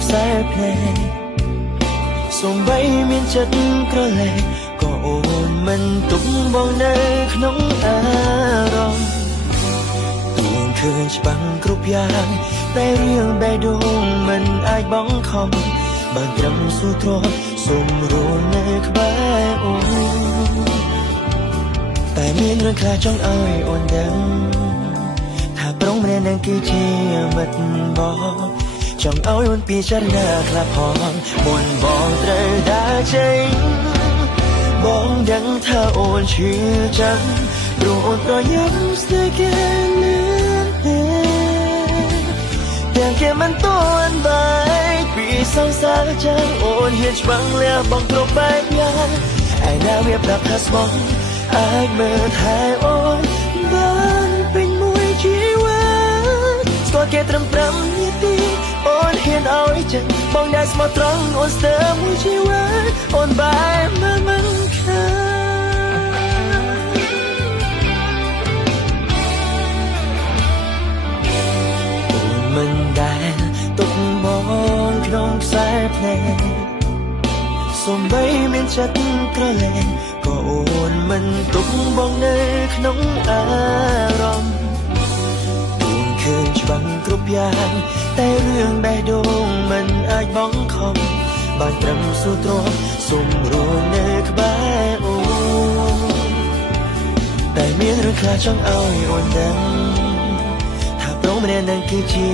ខ្សែភ្នែកសូម្បីមានចិត្តក្រឡេកក៏អូនមិនទុកបងនៅក្នុងអារម្មណ៍ទួងឃើញច្បាំងគ្រប់យ៉ាងតែរឿងបេះដូងមិនអាចបងខំបានត្រឹមសួរទ្រពសុំរួមនៅក្បែរអូនតែមានរឿងខ្លះចង់ឲ្យអូនដឹងថាប្រុងម្នាក់នឹងគឺជាមិត្តបងចង់ឲ្យអូនពិចារណាខ្លះផងមុនបងត្រូវដើរចេញបងដឹងថាអូនឈឺចាំព្រោះអូនប្រយ័ត្នស្នេហ៍គេលឿនពេកទាំងគេមិនទាន់បែកពីសង្សារចាំអូនហ៊ានច្បាំងលះបងគ្រប់បែបយ៉ាងឯណាវាប្រាប់ថាស្មោះអាចមើលថែអូនបានពេញមួយជីវិតស្គាល់គេត្រឹម5នាទីអូនហ៊ានឲ្យចិត្តបងដែលស្មោះត្រង់អូនស្ទើរមួយជីវិតអូនបែរមិនខាអូនមិនដែលទុកបងក្នុងខ្សែភ្នែកសូម្បីមានចិត្តក្រឡេកក៏អូនមិនទុកបងនៅក្នុងអារម្មណ៍ទួងឃើញច្បាំងគ្រប់យ៉ាងតែរឿងបេះដូងមិនអាចបងខំបានត្រឹមសួរទ្រពសុំរួមនៅក្បែរអូនតែមានរឿងខ្លះចង់ឲ្យអូនដឹងថាប្រុងម្នាក់នឹងគឺជា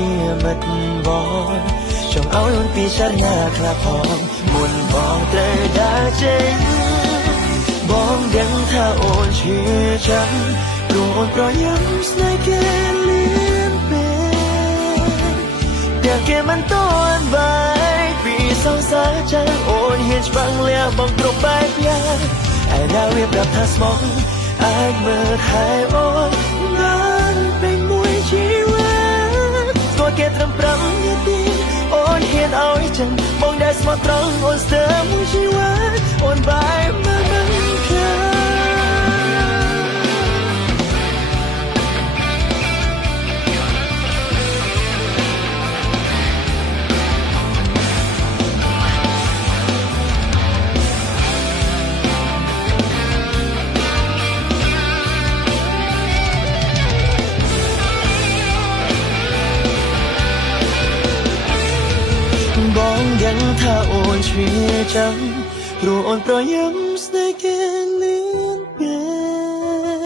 មិត្តបងចង់ឲ្យអូនពិចារណាខ្លះផងមុនបងត្រូវដើរចេញបងដឹងថាអូនឈឺចាំព្រោះអូនប្រយ័ត្នស្នេហ៍គេលឿនពេកទាំងគេមិនទាន់បែកពីសង្សារចាំអូនហ៊ានច្បាំងលះបងគ្រប់បែបយ៉ាងឯណាវាប្រាប់ថាស្មោះអាចមើលថែអូនបានពេញមួយជីវិតស្គាល់គេត្រឹម5នាទីអូនហ៊ានឲ្យចឹងបងដែលស្មោះត្រង់អូនស្ទើរមួយជីវិតអូនបែរមិនខាបងដឹងថាអូនឈឺចាំព្រោះអូនប្រយ័ត្នស្នេហ៍គេលឿនពេ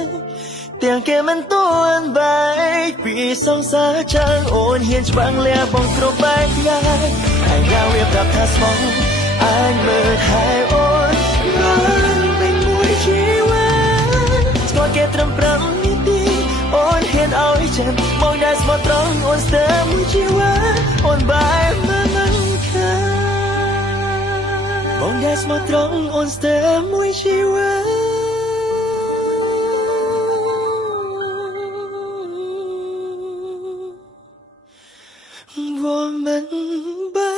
កទាំងគេមិនទាន់បែកពីសង្សារចាំអូនហ៊ានច្បាំងលះបងគ្រប់បែបយ៉ាងហើយណាវាប្រាប់ថាស្មោះអាចមើលថែអូនបានពេញមួយជីវិតស្គាល់គេត្រឹម5នាទីអូនហ៊ានឲ្យចាំបងដែលស្មោះត្រង់អូនស្ទើរមួយជីវិតអូនបែរមិនបងដែលស្មោះត្រង់អូនស្ទើរមួយជីវិត我们白